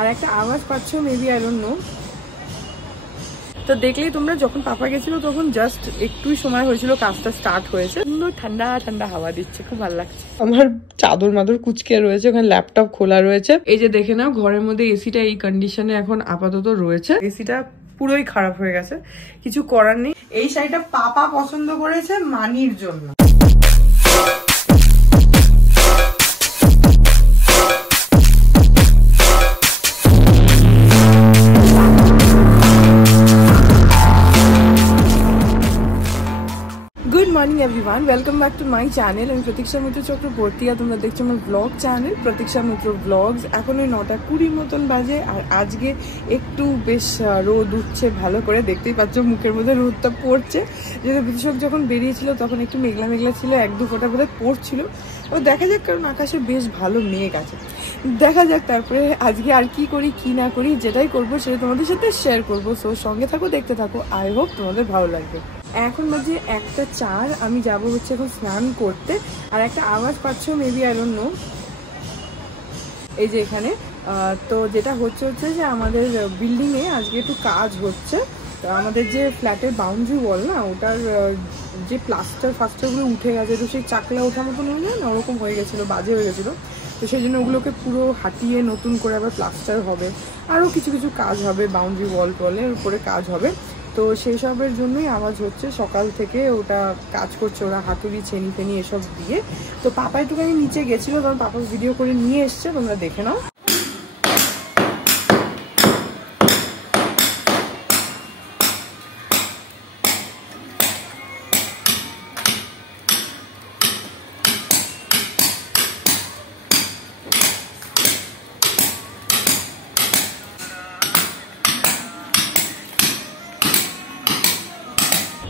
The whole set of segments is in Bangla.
আর একটা আওয়াজ পাচ্ছ মেবি আই ডোন্ট নো। তো দেখলেই তোমরা যখন পাপা গেছিল তখন জাস্ট একটুই সময় হয়েছিল কাজটা স্টার্ট হয়েছে। সুন্দর ঠান্ডা ঠান্ডা হাওয়া দিচ্ছে, খুব ভালো লাগছে। আমার চাদর মাদর কুচকে রয়েছে, ওখানে ল্যাপটপ খোলা রয়েছে। এই যে দেখে নাও ঘরের মধ্যে এসিটা এই কন্ডিশনে এখন আপাতত রয়েছে। এসিটা পুরোই খারাপ হয়ে গেছে, কিছু করার নেই। এই শাড়িটা পাপা পছন্দ করেছে মানির জন্য। Good morning everyone, welcome back to my channel. আমি প্রতীক্ষা মিত্র চক্রবর্তী আর তোমরা দেখছো আমার ব্লগ চ্যানেল প্রতীক্ষা মিত্র ব্লগস। এখন ওই 9:20 মতন বাজে আর আজকে একটু বেশ রোদ উঠছে ভালো করে, দেখতেই পাচ্ছ মুখের মধ্যে রোদটা পড়ছে। যেহেতু বিদেশক যখন বেরিয়েছিল তখন একটু মেঘলা মেঘলা ছিল, 1-2 ফোঁটা বোধহয় পড়ছিল। ও দেখা যাক, কারণ আকাশে বেশ ভালো মেঘ আছে, দেখা যাক তারপরে আজকে আর কি করি কি না করি। যেটাই করবো সেটা তোমাদের সাথে শেয়ার করবো। সো সঙ্গে থাকো, দেখতে থাকো, আই হোপ তোমাদের ভালো লাগবে। এখন বাজে 1:04, আমি যাবো হচ্ছে এখন স্নান করতে। আর একটা আওয়াজ পাচ্ছ মেবি আই ডোন্ট নো, এই যে এখানে। তো যেটা হচ্ছে যে আমাদের বিল্ডিংয়ে আজকে একটু কাজ হচ্ছে। আমাদের যে ফ্ল্যাটের বাউন্ডারি ওয়াল না, ওটার যে ফাস্টারগুলো উঠে গেছে, তো সেই চাকলা ওঠার মতন হয়ে যায় না, ওরকম হয়ে গেছিলো, বাজে হয়ে গেছিলো। তো সেই জন্য ওগুলোকে পুরো হাঁটিয়ে নতুন করে আবার প্লাস্টার হবে, আরও কিছু কিছু কাজ হবে, বাউন্ডারি ওয়ালের উপরে কাজ হবে। তো সেই সবের জন্যই আওয়াজ হচ্ছে, সকাল থেকে ওটা কাজ করছে ওরা, হাতুড়ি ছেনি ফেনি এসব দিয়ে। তো পাপা একটুখানি নিচে গেছিলো, তখন পাপা ভিডিও করে নিয়ে এসছে, তোমরা দেখে নাও।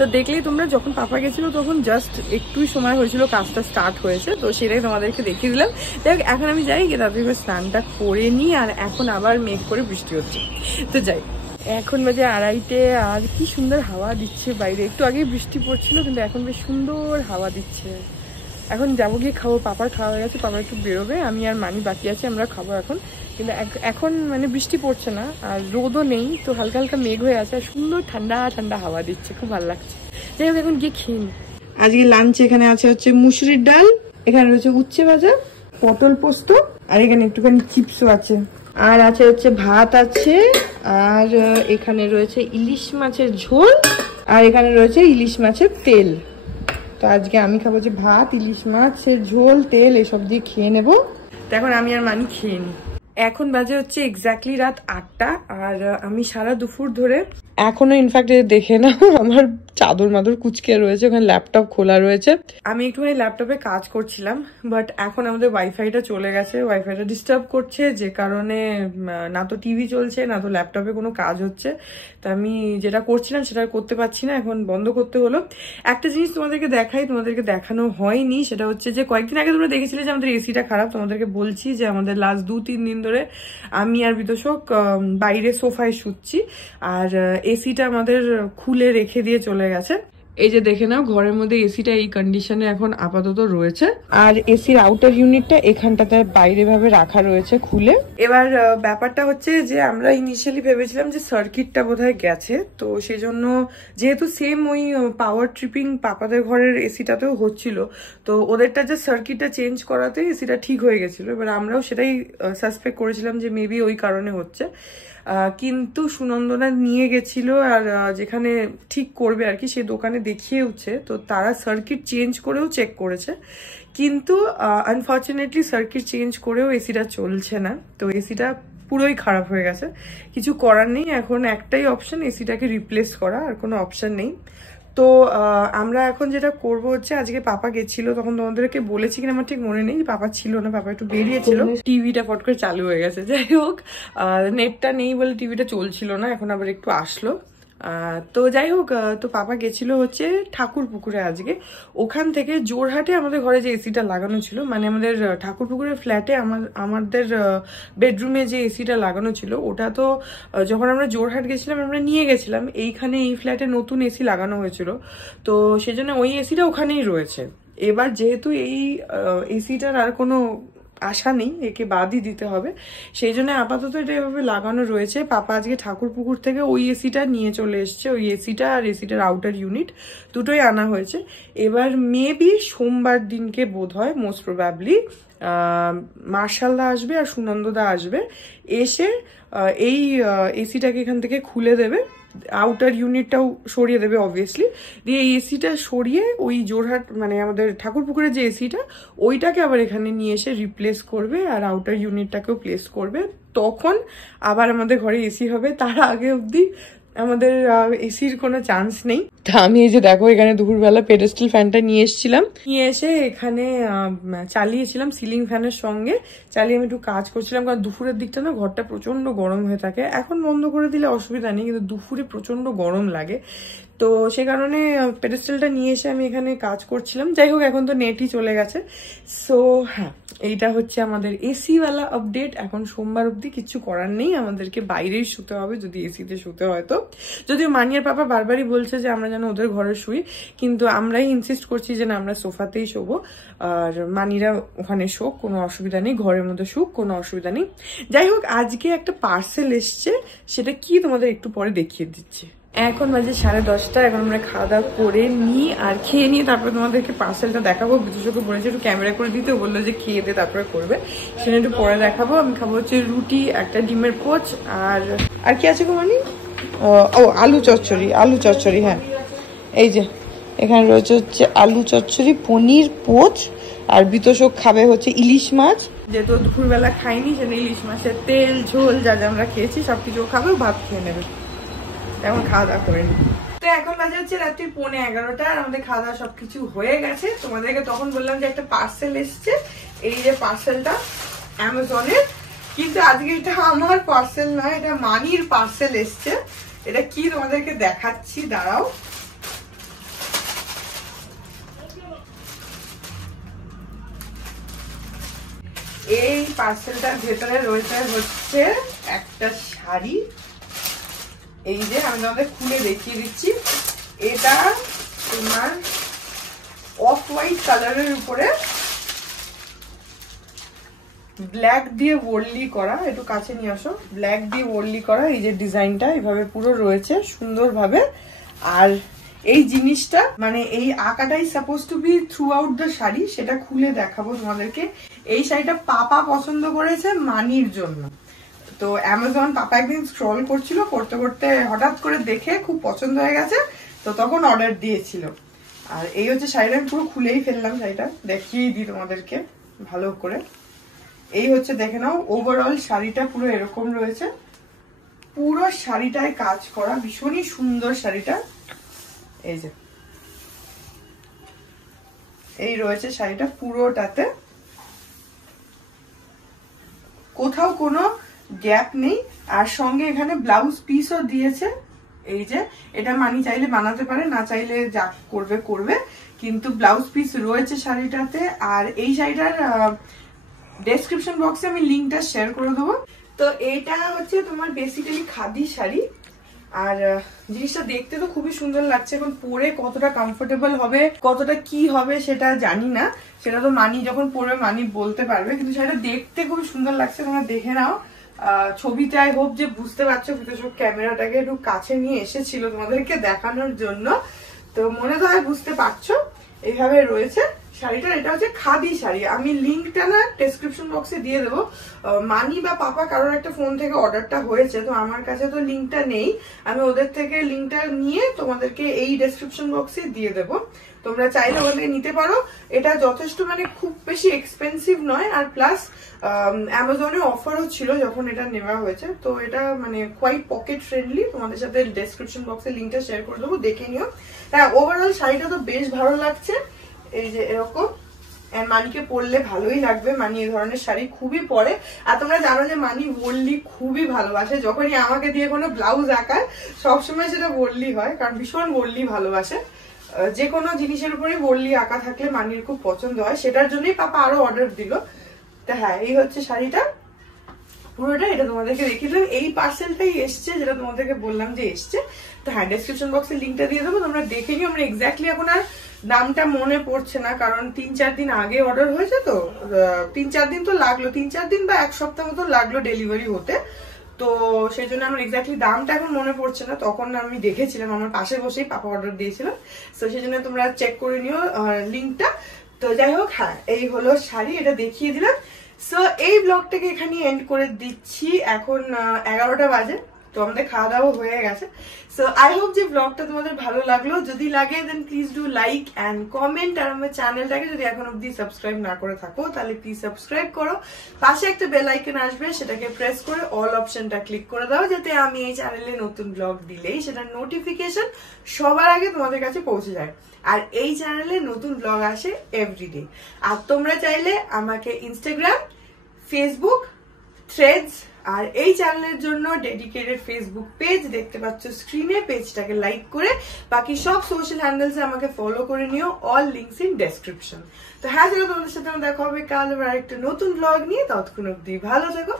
তো দেখলেই তোমরা যখন পাপা গেছিল তখন জাস্ট একটুই সময় হয়েছিল কাজটা স্টার্ট হয়েছে, তো সেটাই তোমাদেরকে দেখিয়ে দিলাম। দেখ এখন আমি যাই গিয়ে তারপরে স্নানটা করে নিই। আর এখন আবার মেঘ করে বৃষ্টি হচ্ছে, তো যাই। এখন বাজে 2:30 আর কি সুন্দর হাওয়া দিচ্ছে বাইরে। একটু আগে বৃষ্টি পড়ছিল কিন্তু এখন বেশ সুন্দর হাওয়া দিচ্ছে। এখন যাবো গিয়ে খাবো, পাপার খাওয়া হয়ে গেছে, পাপা একটু বেরোবে, আমি আর মানি বাকি আছে, আমরা খাবো এখন। কিন্তু এখন মানে বৃষ্টি পড়ছে না আর রোদও নেই, তো হালকা হালকা মেঘ হয়ে আছে আর সুন্দর ঠান্ডা ঠান্ডা হাওয়া দিচ্ছে, খুব ভালো লাগছে। যাই হোক এখন গিয়ে খেয়ে নিই। আজকে লাঞ্চে এখানে আছে হচ্ছে মুসুরির ডাল, এখানে রয়েছে উচ্ছে ভাজা, পটল পোস্ত, আর এখানে একটুখানি চিপসও আছে, আর আছে হচ্ছে ভাত আছে, আর এখানে রয়েছে ইলিশ মাছের ঝোল, আর এখানে রয়েছে ইলিশ মাছের তেল। তো আজকে আমি খাবো যে ভাত, ইলিশ মাছের ঝোল, তেল এসব দিয়ে খেয়ে নেবো। তো এখন আমি আর মানি খেয়ে নিই। এখন বাজে হচ্ছে এক্স্যাক্টলি রাত 8টা আর আমি সারা দুপুর ধরে এখনো ইনফ্যাক্ট দেখে না আমার চাদর মাদর কুচকে রয়েছে, ওখানে ল্যাপটপ খোলা রয়েছে। আমি একটুখানি ল্যাপটপে কাজ করছিলাম, বাট এখন আমাদের ওয়াইফাইটা চলে গেছে, ওয়াইফাইটা ডিস্টার্ব করছে, যে কারণে না তো টিভি চলছে না তো ল্যাপটপে কোনো কাজ হচ্ছে। তা আমি যেটা করছিলাম সেটা করতে পারছি না, এখন বন্ধ করতে হলো। একটা জিনিস তোমাদেরকে দেখাই, তোমাদেরকে দেখানো হয়নি, সেটা হচ্ছে যে কয়েকদিন আগে তোমরা দেখেছিলে যে আমাদের এসিটা খারাপ। তোমাদেরকে বলছি যে আমাদের লাস্ট 2-3 দিন ধরে আমি আর বিতোষক বাইরে সোফায় শুচ্ছি, আর এসিটা আমাদের খুলে রেখে দিয়ে চলে গেছে। এই যে দেখে নাও ঘরের মধ্যে এসিটা এই কন্ডিশনে এখন আপাতত রয়েছে, আর এসির আউটার ইউনিটটা এখানটাতে বাইরে ভাবে রাখা রয়েছে খুলে। এবার ব্যাপারটা হচ্ছে যে আমরা ইনিশিয়ালি ভেবেছিলাম যে সার্কিটটা বোধহয় গেছে, তো সেই জন্য যেহেতু সেম ওই পাওয়ার ট্রিপিং পাপাদের ঘরের এসিটাতেও হচ্ছিল, তো ওদেরটা যে সার্কিটটা চেঞ্জ করাতে এসিটা ঠিক হয়ে গেছিল। এবার আমরাও সেটাই সাসপেক্ট করেছিলাম যে মেবি ওই কারণে হচ্ছে, কিন্তু সুনন্দনা নিয়ে গেছিল আর যেখানে ঠিক করবে আর কি সেই দোকানে দেখিয়েওছে, তো তারা সার্কিট চেঞ্জ করেও চেক করেছে, কিন্তু আনফর্চুনেটলি সার্কিট চেঞ্জ করেও এসিটা চলছে না। তো এসিটা পুরোই খারাপ হয়ে গেছে, কিছু করার নেই। এখন একটাই অপশন এসিটাকে রিপ্লেস করা, আর কোনো অপশন নেই। তো আমরা এখন যেটা করব হচ্ছে, আজকে পাপা গেছিল, তখন তোমাদেরকে বলেছি কিনা আমার ঠিক মনে নেই, পাপা ছিল না, পাপা একটু বেরিয়েছিল, টিভিটা ফট করে চালু হয়ে গেছে। যাই হোক নেটটা নেই বলে টিভিটা চলছিল না, এখন আবার একটু আসলো। তো যাই হোক, তো পাপা গেছিল হচ্ছে ঠাকুরপুকুরে আজকে। ওখান থেকে জোরহাটে আমাদের ঘরে যে এসিটা লাগানো ছিল, মানে আমাদের ঠাকুরপুকুরের ফ্ল্যাটে আমাদের বেডরুমে যে এসিটা লাগানো ছিল, ওটা তো যখন আমরা জোরহাট গেছিলাম আমরা নিয়ে গেছিলাম। এইখানে এই ফ্ল্যাটে নতুন এসি লাগানো হয়েছিল, তো সেজন্য ওই এসিটা ওখানেই রয়েছে। এবার যেহেতু এই এসিটার আর কোনো আশা নেই, একে বাদই দিতে হবে। সেই জন্য আপাতত এটা এভাবে লাগানো রয়েছে। পাপা আজকে ঠাকুরপুকুর থেকে ওই এসিটা নিয়ে চলে এসছে, ওই এসিটা আর এসিটার আউটার ইউনিট দুটোই আনা হয়েছে। এবার মেবি সোমবার দিনকে বোধ হয় মোস্ট প্রবাবলি মার্শালদা আসবে আর সুনন্দদা আসবে, এসে এই এসিটাকে এখান থেকে খুলে দেবে, আউটার ইউনিটটাও সরিয়ে দেবে অবভিয়াসলি, দিয়ে এই এসিটা সরিয়ে ওই জোরহাট মানে আমাদের ঠাকুরপুকুরের যে এসিটা ওইটাকে আবার এখানে নিয়ে এসে রিপ্লেস করবে আর আউটার ইউনিটটাকেও প্লেস করবে। তখন আবার আমাদের ঘরে এসি হবে। তার আগে অবধি আমাদের এসির কোনো চান্স নেই। তা আমি এই যে দেখো এখানে দুপুরবেলা পেডেস্টাল ফ্যানটা নিয়ে এসেছিলাম, নিয়ে এসে এখানে চালিয়েছিলাম সিলিং ফ্যানের সঙ্গে, চালিয়ে আমি একটু কাজ করছিলাম। কারণ দুপুরের দিকটা না ঘরটা প্রচন্ড গরম হয়ে থাকে, এখন বন্ধ করে দিলে অসুবিধা নেই, কিন্তু দুপুরে প্রচন্ড গরম লাগে। তো সে কারণে পেডেস্টালটা নিয়ে এসে আমি এখানে কাজ করছিলাম। যাই হোক, এখন তো নেটই চলে গেছে। সো হ্যাঁ, এইটা হচ্ছে আমাদের এসিওয়ালা আপডেট। এখন সোমবার অবধি কিছু করার নেই, আমাদেরকে বাইরেই শুতে হবে যদি এসিতে শুতে হয়। তো যদিও মানিয়ার পাপা বারবারই বলছে যে আমরা যেন ওদের ঘরে শুই, কিন্তু আমরাই ইনসিস্ট করছি যে না, আমরা সোফাতেই শোবো, আর মানিরা ওখানে শোক, কোনো অসুবিধা নেই, ঘরের মধ্যে শুক, কোনো অসুবিধা নেই। যাই হোক, আজকে একটা পার্সেল এসছে, সেটা কি তোমাদের একটু পরে দেখিয়ে দিচ্ছি। এখন বাজে 10:30, এখন আমরা খাওয়া দাওয়া করে নিই আর খেয়ে নিয়ে তারপরে তোমাদেরকে পার্সেলটা দেখাবো। বিদুষকে বলেছে একটু ক্যামেরা করে দিতে, বললো যে খেয়ে দিয়ে তারপরে করবে, সেটা একটু পরে দেখাবো। আমি খাবো হচ্ছে রুটি, একটা ডিমের পোচ, আর কি আছে গো মানে ও আলু চচ্চড়ি, আলু চচ্চড়ি। হ্যাঁ, এই যে এখানে রয়েছে হচ্ছে আলু চচ্চড়ি, পনির, পোচ, আর বিতোষক খাবে হচ্ছে ইলিশ মাছ, যেহেতু দুপুরবেলা খাইনি সেটা ইলিশ মাছের তেল ঝোল যা যা আমরা খেয়েছি সবকিছু খাবে, ভাত খেয়ে নেবে। এখন খাওয়া দাওয়া করে নিই। তো এখন বাজে হচ্ছে রাত্রি 11:45, আর আমাদের খাওয়া দাওয়া সবকিছু হয়ে গেছে। তোমাদেরকে তখন বললাম যে একটা পার্সেল এসছে, এই যে পার্সেলটা অ্যামাজনের, কিন্তু আজকে এটা আমার পার্সেল নয়, এটা মানির পার্সেল এসছে। এটা কি তোমাদেরকে দেখাচ্ছি, দাঁড়াও। এই পার্সেলটার ভেতরে রয়েছে হচ্ছে একটা শাড়ি, এই যে আমি তোমাদের খুলে দেখিয়ে দিচ্ছি। এটা তোমার অফ হোয়াইট কালারের উপরে ব্ল্যাক দিয়ে ওয়ার্লি করা, একটু কাছে নিয়ে আসো, ব্ল্যাক দিয়ে ওয়ার্লি করা এই যে ডিজাইনটা এভাবে পুরো রয়েছে সুন্দরভাবে। আর এই জিনিসটা মানে এই আঁকাটাই suppose to be throughout the sari, সেটা খুলে দেখাবো তোমাদেরকে। এই শাড়িটা পাপা পছন্দ করেছে মানির জন্য। তো অ্যামাজন পাপা একদিন স্ক্রল করছিল, করতে করতে হঠাৎ করে দেখে খুব পছন্দ হয়ে গেছে, তো তখন অর্ডার দিয়েছিল। আর এই হচ্ছে শাড়িটা, আমি পুরো খুলেই ফেললাম, শাড়িটা দেখিয়েই দিই তোমাদেরকে ভালো করে। এই হচ্ছে দেখে নাও, ওভারঅল শাড়িটা পুরো এরকম রয়েছে, পুরো শাড়িটায় কাজ করা, ভীষণই সুন্দর শাড়িটা। এই যে এই রয়েছে শাড়িটা পুরোটাতে, কোথাও কোনো গ্যাপ নেই। আর সঙ্গে এখানে ব্লাউজ পিসও দিয়েছে। এই যে এটা মানি চাইলে বানাতে পারে, না চাইলে যা করবে করবে, কিন্তু ব্লাউজ পিস রয়েছে শাড়িটাতে। আর এই শাড়িটার ডেসক্রিপশন বক্সে আমি লিঙ্কটা শেয়ার করে দেবো। তো এইটা হচ্ছে তোমার বেসিক্যালি খাদি শাড়ি, আর জিনিসটা দেখতে তো খুবই সুন্দর লাগছে। এখন পরে কতটা কমফোর্টেবল হবে, কতটা কি হবে সেটা জানি না, সেটা তো মানি যখন পরবে মানি বলতে পারবে, কিন্তু শাড়িটা দেখতে খুবই সুন্দর লাগছে, তোমরা দেখে নাও। ছবিতে আই হোপ যে বুঝতে পারছো, বিকজ ক্যামেরাটাকে একটু কাছে নিয়ে এসেছিল তোমাদেরকে দেখানোর জন্য, তো মনে তো হয় বুঝতে পারছো। এইভাবে রয়েছে শাড়িটা, এটা হচ্ছে খাদি শাড়ি। আমি লিঙ্কটা না ডেসক্রিপশন বক্সে দিয়ে দেবো। মানি বা পাপা কারোর একটা ফোন থেকে অর্ডারটা হয়েছে, তো আমার কাছে তো লিঙ্কটা নেই, আমি ওদের থেকে লিঙ্কটা নিয়ে তোমাদেরকে এই ডেসক্রিপশন বক্সে দিয়ে দেবো, তোমরা চাইলে ওখান থেকে নিতে পারো। এটা যথেষ্ট মানে খুব বেশি এক্সপেন্সিভ নয়, আর প্লাস অ্যামাজনে অফারও ছিল যখন এটা নেওয়া হয়েছে, তো এটা মানে কোয়াইট পকেট ফ্রেন্ডলি। তোমাদের সাথে ডেসক্রিপশন বক্সে লিঙ্কটা শেয়ার করে দেবো, দেখে নিও। হ্যাঁ, ওভারঅল শাড়িটা তো বেশ ভালো লাগছে। এই যে এরকম, মানিকে পরলে ভালোই লাগবে, মানি এই ধরনের শাড়ি খুবই পরে। আর তোমরা জানো যে মানি ওয়ার্লি খুবই ভালোবাসে, যখনই আমাকে দিয়ে কোনো ব্লাউজ আঁকায় সবসময় সেটা ওয়ার্লি হয়, কারণ ভীষণ ওয়ার্লি ভালোবাসে। যে কোনো জিনিসের উপরেই ওয়ার্লি আঁকা থাকলে মানির খুব পছন্দ হয়, সেটার জন্যই পাপা আরো অর্ডার দিল। তা হ্যাঁ, এই হচ্ছে শাড়িটা পুরোটা, এটা তোমাদেরকে দেখিয়ে দিলাম। এই পার্সেলটাই এসছে যেটা তোমাদেরকে বললাম যে এসছে। তো হ্যাঁ, ডেসক্রিপশন বক্সে লিঙ্কটা দিয়ে দেবো, তোমরা দেখে নিও। আমরা এক্স্যাক্টলি এখন আর দামটা মনে পড়ছে না, কারণ 3-4 দিন আগে অর্ডার হয়েছে তো, 3-4 দিন তো লাগলো, 3-4 দিন বা এক সপ্তাহ মতো লাগলো ডেলিভারি হতে। তো সেই জন্য আমার এক্স্যাক্টলি দামটা এখন মনে পড়ছে না, তখন আমি দেখেছিলাম আমার পাশে বসেই পাপা অর্ডার দিয়েছিল। তো সেই জন্য তোমরা চেক করে নিও লিঙ্কটা। তো যাই হোক, হ্যাঁ এই হলো শাড়ি, এটা দেখিয়ে দিলাম। সো এই ব্লগটাকে এখানে এন্ড করে দিচ্ছি। এখন 11টা বাজে, তো আমাদের খাওয়া দাওয়া হয়ে গেছে। সো আই হোপ যে ব্লগটা তোমাদের ভালো লাগলো। যদি লাগে then please do like and comment. আর আমার চ্যানেলটাকে যদি এখন অব্দি সাবস্ক্রাইব না করে থাকো তাহলে প্লিজ সাবস্ক্রাইব করো। পাশে একটা বেল আইকন আসবে, সেটাকে প্রেস করে অল অপশনটা ক্লিক করে দাও, যাতে আমি এই চ্যানেলে নতুন ব্লগ দিলেই সেটার নোটিফিকেশন সবার আগে তোমাদের কাছে পৌঁছে যায়। আর এই চ্যানেলে নতুন ব্লগ আসে এভরিডে। আর তোমরা চাইলে আমাকে ইনস্টাগ্রাম, ফেসবুক, থ্রেডস আর এই চ্যানেলের জন্য ডেডিকেটেড ফেসবুক পেজ দেখতে পাচ্ছ স্ক্রিনে, পেজটাকে লাইক করে বাকি সব সোশ্যাল হ্যান্ডেলসে আমাকে ফলো করে নিও। All links in description. তো হ্যাঁ, চলো তোমাদের সাথে দেখা হবে কাল আবার একটা নতুন ব্লগ নিয়ে। ততক্ষণ অব্দি ভালো থেকো।